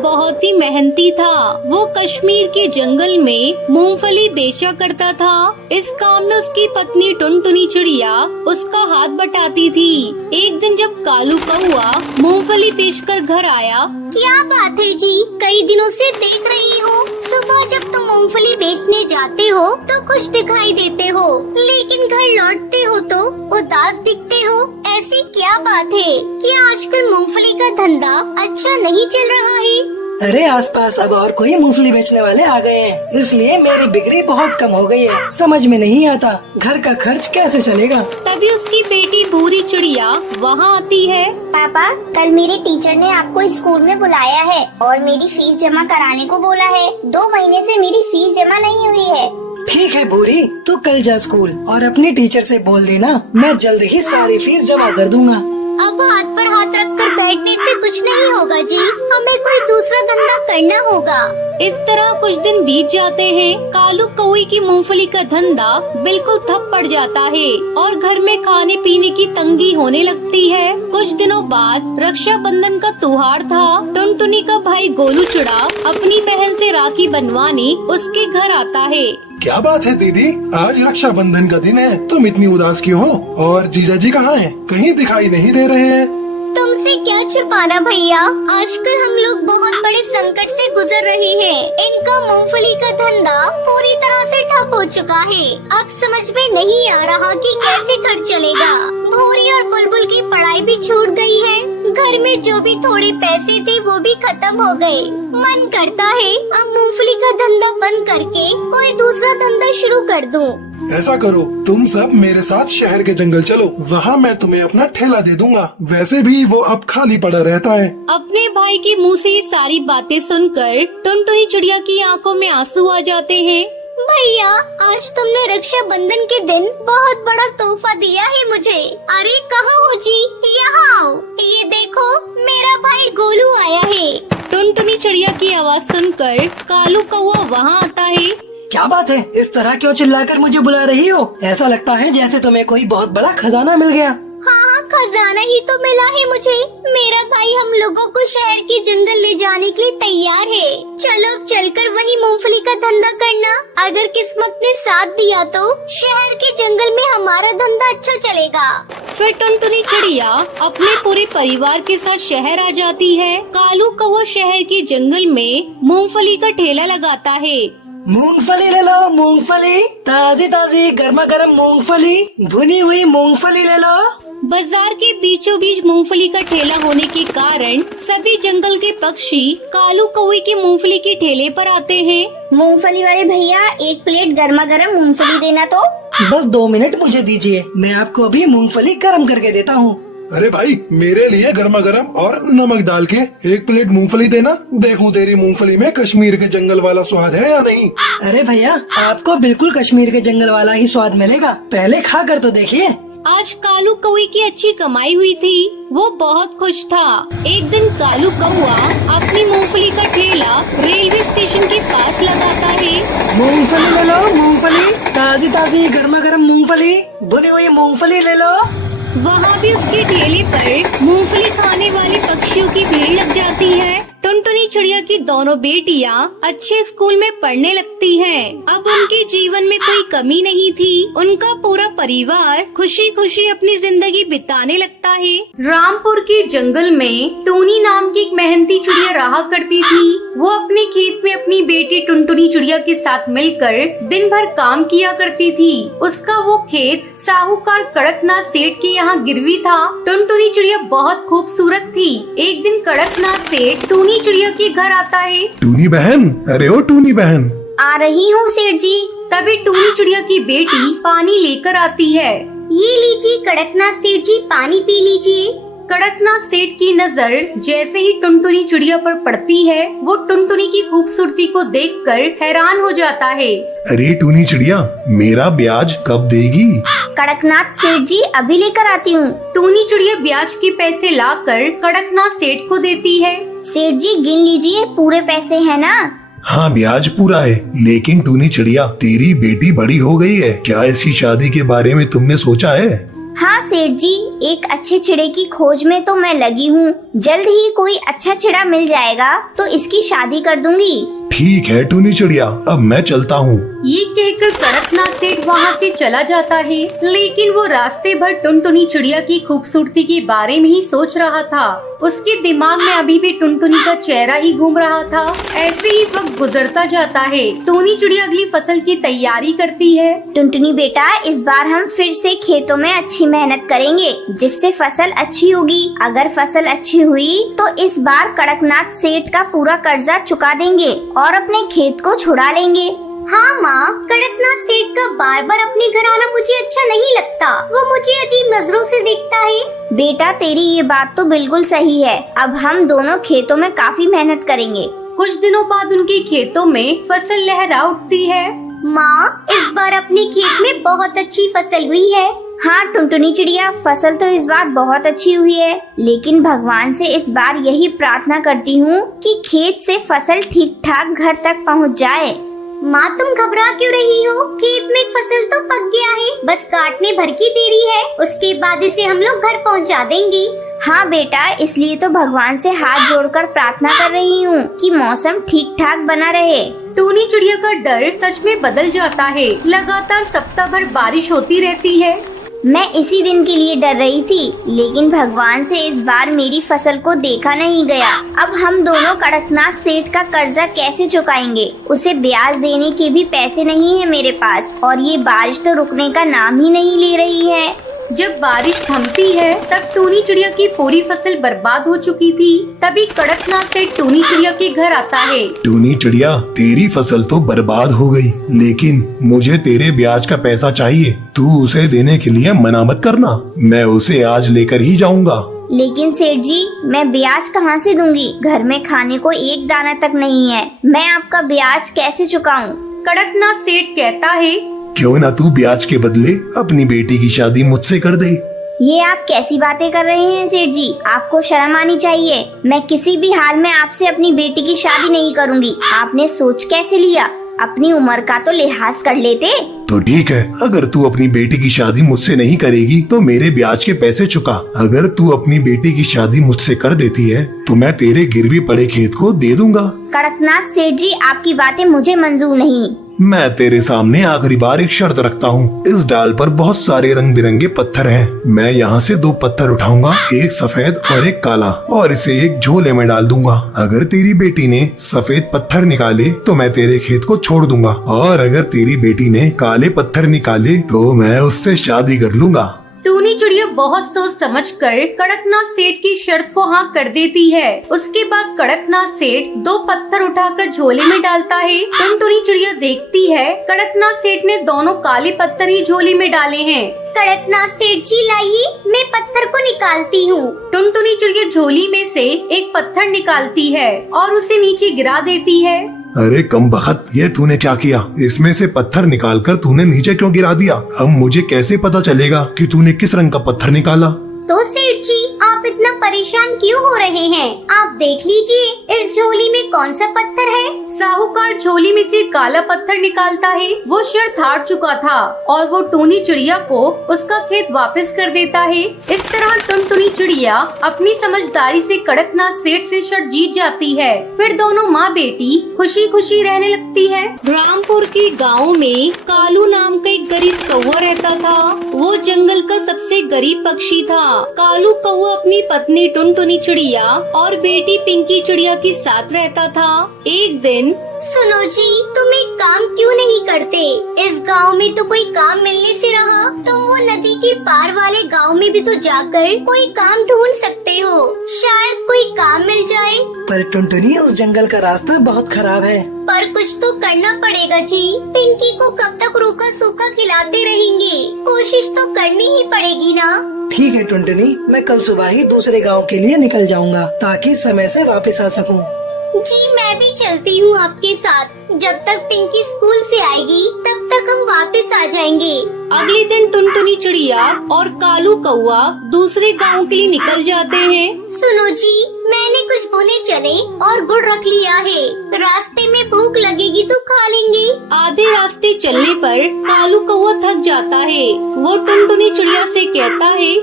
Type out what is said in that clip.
बहुत ही मेहनती था। वो कश्मीर के जंगल में मूंगफली बेचा करता था। इस काम में उसकी पत्नी टुनटुनी चिड़िया उसका हाथ बटाती थी। एक दिन जब कालू कौआ मूंगफली बेचकर घर आया। क्या बात है जी, कई दिनों से देख रही हूँ। सुबह जब तुम मूंगफली बेचने जाते हो तो खुश दिखाई देते हो, लेकिन घर लौटते हो तो उदास दिखते हो। ऐसी क्या बात है? क्या आजकल मूंगफली का धंधा अच्छा नहीं चल रहा है? अरे आसपास अब और कोई मूंगफली बेचने वाले आ गए हैं, इसलिए मेरी बिक्री बहुत कम हो गई है। समझ में नहीं आता घर का खर्च कैसे चलेगा। तभी उसकी बेटी भूरी चिड़िया वहाँ आती है। पापा, कल मेरे टीचर ने आपको स्कूल में बुलाया है और मेरी फीस जमा कराने को बोला है। 2 महीने से मेरी फीस जमा नहीं हुई है। ठीक है भूरी, तू कल जा स्कूल और अपनी टीचर से बोल देना, मैं जल्द ही सारी फीस जमा कर दूंगा। अब हाथ पर हाथ रखकर बैठने से कुछ नहीं होगा जी, हमें कोई दूसरा धंधा करना होगा। इस तरह कुछ दिन बीत जाते हैं। कालू कौए की मूंगफली का धंधा बिल्कुल ठप पड़ जाता है और घर में खाने पीने की तंगी होने लगती है। कुछ दिनों बाद रक्षाबंधन का त्योहार था। टुनटुनी का भाई गोलू चिड़ा अपनी बहन से राखी बनवाने उसके घर आता है। क्या बात है दीदी, आज रक्षाबंधन का दिन है, तुम इतनी उदास क्यों हो? और जीजा जी कहाँ हैं? कहीं दिखाई नहीं दे रहे हैं। तुमसे क्या छुपाना भैया, आजकल हम लोग बहुत बड़े संकट से गुजर रहे हैं। इनका मूंगफली का धंधा पूरी तरह से ठप हो चुका है। अब समझ में नहीं आ रहा कि कैसे घर चलेगा। भूरी और बुलबुल की पढ़ाई भी छूट गई है। घर में जो भी थोड़े पैसे थे वो भी खत्म हो गए। मन करता है अब मूंगफली का धंधा बंद करके कोई दूसरा धंधा शुरू कर दूं। ऐसा करो, तुम सब मेरे साथ शहर के जंगल चलो, वहाँ मैं तुम्हें अपना ठेला दे दूंगा। वैसे भी वो अब खाली पड़ा रहता है। अपने भाई के मुंह से ये सारी बातें सुनकर टुनटुनी चिड़िया की आंखों में आंसू आ जाते हैं। भैया, आज तुमने रक्षाबंधन के दिन बहुत बड़ा तोहफा दिया है मुझे। अरे कहाँ हो जी, यहाँ आओ। ये देखो, मेरा भाई गोलू आया है। टुनटुनी चिड़िया की आवाज सुनकर कालू कौआ वहाँ आता है। क्या बात है, इस तरह क्यों चिल्लाकर मुझे बुला रही हो? ऐसा लगता है जैसे तुम्हें कोई बहुत बड़ा खजाना मिल गया। हाँ, खजाना ही तो मिला है मुझे। मेरा भाई हम लोगों को शहर के जंगल ले जाने के लिए तैयार है। चलो अब चलकर वही मूंगफली का धंधा करना। अगर किस्मत ने साथ दिया तो शहर के जंगल में हमारा धंधा अच्छा चलेगा। फिर टुनटुनी चिड़िया अपने पूरे परिवार के साथ शहर आ जाती है। कालू कौआ शहर के जंगल में मूंगफली का ठेला लगाता है। मूंगफली ले लो, मूंगफली ताजी ताजी गर्मा गर्म मूंगफली, भुनी हुई मूंगफली ले लो। बाजार के बीचों बीच मूंगफली का ठेला होने के कारण सभी जंगल के पक्षी कालू कौए की मूंगफली के ठेले पर आते हैं। मूंगफली वाले भैया, 1 प्लेट गर्मा गर्म मूंगफली देना तो। बस 2 मिनट मुझे दीजिए, मैं आपको अभी मूंगफली गर्म करके देता हूँ। अरे भाई, मेरे लिए गर्मा गर्म और नमक डाल के 1 प्लेट मूंगफली देना। देखूं तेरी मूंगफली में कश्मीर के जंगल वाला स्वाद है या नहीं। अरे भैया, आपको बिल्कुल कश्मीर के जंगल वाला ही स्वाद मिलेगा, पहले खा कर तो देखिए। आज कालू कौए की अच्छी कमाई हुई थी, वो बहुत खुश था। एक दिन कालू कौआ अपनी मूंगफली का ठेला रेलवे स्टेशन के पास लगाता है। मूंगफली ले लो, मूंगफली ताजी ताजी गर्मा गर्म मूंगफली, भुनी हुई मूंगफली ले लो। वहाँ भी उसके ठेले पर मूंगफली खाने वाले पक्षियों की भीड़ लग जाती है। टुनटुनी चिड़िया की दोनों बेटियाँ अच्छे स्कूल में पढ़ने लगती हैं। अब उनके जीवन में कोई कमी नहीं थी। उनका पूरा परिवार खुशी खुशी अपनी जिंदगी बिताने लगता है। रामपुर के जंगल में टूनी नाम की एक मेहनती चिड़िया रहा करती थी। वो अपने खेत में अपनी बेटी टुनटुनी चिड़िया के साथ मिलकर दिन भर काम किया करती थी। उसका वो खेत साहूकार कड़कनाथ सेठ के यहाँ गिरवी था। टुनटुनी चिड़िया बहुत खूबसूरत थी। एक दिन कड़कनाथ सेठ टूनी चिड़िया के घर आता है। टूनी बहन, अरे ओ टूनी बहन। आ रही हूँ सेठ जी। तभी टूनी चिड़िया की बेटी पानी लेकर आती है। ये लीजिए कड़कनाथ सेठ जी, पानी पी लीजिए। कड़कनाथ सेठ की नजर जैसे ही टुनटुनी चिड़िया पर पड़ती है, वो टुनटुनी की खूबसूरती को देखकर हैरान हो जाता है। अरे टूनी चिड़िया, मेरा ब्याज कब देगी? कड़कनाथ सेठ जी, अभी लेकर आती हूँ। टूनी चिड़िया ब्याज के पैसे लाकर कड़कनाथ सेठ को देती है। सेठ जी गिन लीजिए, पूरे पैसे है ना? हाँ, ब्याज पूरा है। लेकिन टूनी चिड़िया, तेरी बेटी बड़ी हो गई है, क्या इसकी शादी के बारे में तुमने सोचा है? हाँ सेठ जी, एक अच्छे चिड़े की खोज में तो मैं लगी हूँ। जल्द ही कोई अच्छा चिड़ा मिल जाएगा तो इसकी शादी कर दूंगी। ठीक है टूनी चिड़िया, अब मैं चलता हूँ। ये कहकर कड़कनाथ सेठ वहाँ से चला जाता है, लेकिन वो रास्ते भर टुनटुनी चिड़िया की खूबसूरती के बारे में ही सोच रहा था। उसके दिमाग में अभी भी टुनटुनी का चेहरा ही घूम रहा था। ऐसे ही वक्त गुजरता जाता है। टूनी चिड़िया अगली फसल की तैयारी करती है। टुनटुनी बेटा, इस बार हम फिर से खेतों में अच्छी मेहनत करेंगे, जिससे फसल अच्छी होगी। अगर फसल अच्छी हुई तो इस बार कड़कनाथ सेठ का पूरा कर्जा चुका देंगे और अपने खेत को छुड़ा लेंगे। हाँ माँ, कड़कनाथ सेठ का बार बार अपने घर आना मुझे अच्छा नहीं लगता। वो मुझे अजीब नजरों से देखता है। बेटा, तेरी ये बात तो बिल्कुल सही है। अब हम दोनों खेतों में काफी मेहनत करेंगे। कुछ दिनों बाद उनके खेतों में फसल लहरा उठती है। माँ, इस बार अपने खेत में बहुत अच्छी फसल हुई है। हाँ टुनटुनी चिड़िया, फसल तो इस बार बहुत अच्छी हुई है, लेकिन भगवान से इस बार यही प्रार्थना करती हूँ कि खेत से फसल ठीक ठाक घर तक पहुँच जाए। माँ, तुम घबरा क्यों रही हो? खेत में फसल तो पक गया है, बस काटने भर की देरी है। उसके बाद इसे हम लोग घर पहुँचा देंगे। हाँ बेटा, इसलिए तो भगवान से हाथ जोड़कर प्रार्थना कर रही हूँ कि मौसम ठीक ठाक बना रहे। टूनी चिड़िया का डर सच में बदल जाता है। लगातार सप्ताह भर बारिश होती रहती है। मैं इसी दिन के लिए डर रही थी, लेकिन भगवान से इस बार मेरी फसल को देखा नहीं गया। अब हम दोनों कड़कनाथ सेठ का कर्जा कैसे चुकाएंगे? उसे ब्याज देने के भी पैसे नहीं है मेरे पास, और ये बारिश तो रुकने का नाम ही नहीं ले रही है। जब बारिश थमती है तब टूनी चिड़िया की पूरी फसल बर्बाद हो चुकी थी। तभी कड़कनाथ सेठ टूनी चिड़िया के घर आता है। टूनी चिड़िया, तेरी फसल तो बर्बाद हो गई, लेकिन मुझे तेरे ब्याज का पैसा चाहिए। तू उसे देने के लिए मना मत करना, मैं उसे आज लेकर ही जाऊंगा। लेकिन सेठ जी, मैं ब्याज कहाँ से दूंगी? घर में खाने को एक दाना तक नहीं है। मैं आपका ब्याज कैसे चुकाऊं? कड़कनाथ सेठ कहता है, क्यों ना तू ब्याज के बदले अपनी बेटी की शादी मुझसे कर दे। ये आप कैसी बातें कर रहे हैं सेठ जी? आपको शर्म आनी चाहिए। मैं किसी भी हाल में आपसे अपनी बेटी की शादी नहीं करूंगी। आपने सोच कैसे लिया? अपनी उम्र का तो लिहाज कर लेते। तो ठीक है, अगर तू अपनी बेटी की शादी मुझसे नहीं करेगी तो मेरे ब्याज के पैसे चुका। अगर तू अपनी बेटी की शादी मुझसे कर देती है तो मैं तेरे गिरवी पड़े खेत को दे दूंगा। कड़कनाथ सेठ जी, आपकी बातें मुझे मंजूर नहीं। मैं तेरे सामने आखिरी बार एक शर्त रखता हूँ। इस डाल पर बहुत सारे रंग बिरंगे पत्थर हैं। मैं यहाँ से 2 पत्थर उठाऊंगा, एक सफेद और एक काला, और इसे एक झोले में डाल दूंगा। अगर तेरी बेटी ने सफेद पत्थर निकाले तो मैं तेरे खेत को छोड़ दूंगा, और अगर तेरी बेटी ने काले पत्थर निकाले तो मैं उससे शादी कर लूंगा। टूनी चिड़िया बहुत सोच समझकर कड़कनाथ सेठ की शर्त को हाँ कर देती है। उसके बाद कड़कनाथ सेठ 2 पत्थर उठाकर झोले में डालता है। टुनटुनी चिड़िया देखती है कड़कनाथ सेठ ने दोनों काले पत्थर ही झोले में डाले हैं। कड़कनाथ सेठ जी, लाइए, मैं पत्थर को निकालती हूँ। टुनटुनी चिड़िया झोली में से एक पत्थर निकालती है और उसे नीचे गिरा देती है। अरे कम बखत, ये तूने क्या किया? इसमें से पत्थर निकालकर तूने नीचे क्यों गिरा दिया? अब मुझे कैसे पता चलेगा कि तूने किस रंग का पत्थर निकाला? तो सेठ जी, आप इतना परेशान क्यों हो रहे हैं? आप देख लीजिए इस झोली में कौन सा पत्थर है। साहूकार झोली में से काला पत्थर निकालता है। वो शर्त हार चुका था और वो टूनी चिड़िया को उसका खेत वापस कर देता है। इस तरह टुनटुनी चिड़िया अपनी समझदारी से कड़कनाथ सेठ से शर्त जीत जाती है। फिर दोनों माँ बेटी खुशी खुशी रहने लगती है। रामपुर के गाँव में कालू नाम का एक गरीब कौवा रहता था। वो जंगल का सबसे गरीब पक्षी था। कालू कौवा अपनी पत्नी टुनटुनी चिड़िया और बेटी पिंकी चिड़िया के साथ रहता था। एक दिन, सुनो जी, तुम एक काम क्यों नहीं करते? इस गांव में तो कोई काम मिलने से रहा। तुम वो नदी के पार वाले गांव में भी तो जाकर कोई काम ढूंढ सकते हो। शायद कोई काम मिल जाए। पर टुनटुनी, उस जंगल का रास्ता बहुत खराब है। पर कुछ तो करना पड़ेगा जी। पिंकी को कब तक रूखा सूखा खिलाते रहेंगे? कोशिश तो करनी ही पड़ेगी ना। ठीक है टुनटुनी, मैं कल सुबह ही दूसरे गांव के लिए निकल जाऊंगा ताकि समय से वापस आ सकूं। जी, मैं भी चलती हूँ आपके साथ। जब तक पिंकी स्कूल से आएगी तब तक तक हम वापस आ जाएंगे। अगले दिन टुनटुनी चिड़िया और कालू कौआ दूसरे गांव के लिए निकल जाते हैं। सुनो जी, मैंने कुछ भुने चने और गुड़ रख लिया है। रास्ते में भूख लगेगी तो खा लेंगे। आधे रास्ते चलने पर कालू कौआ थक जाता है। वो टुनटुनी चिड़िया से कहता है,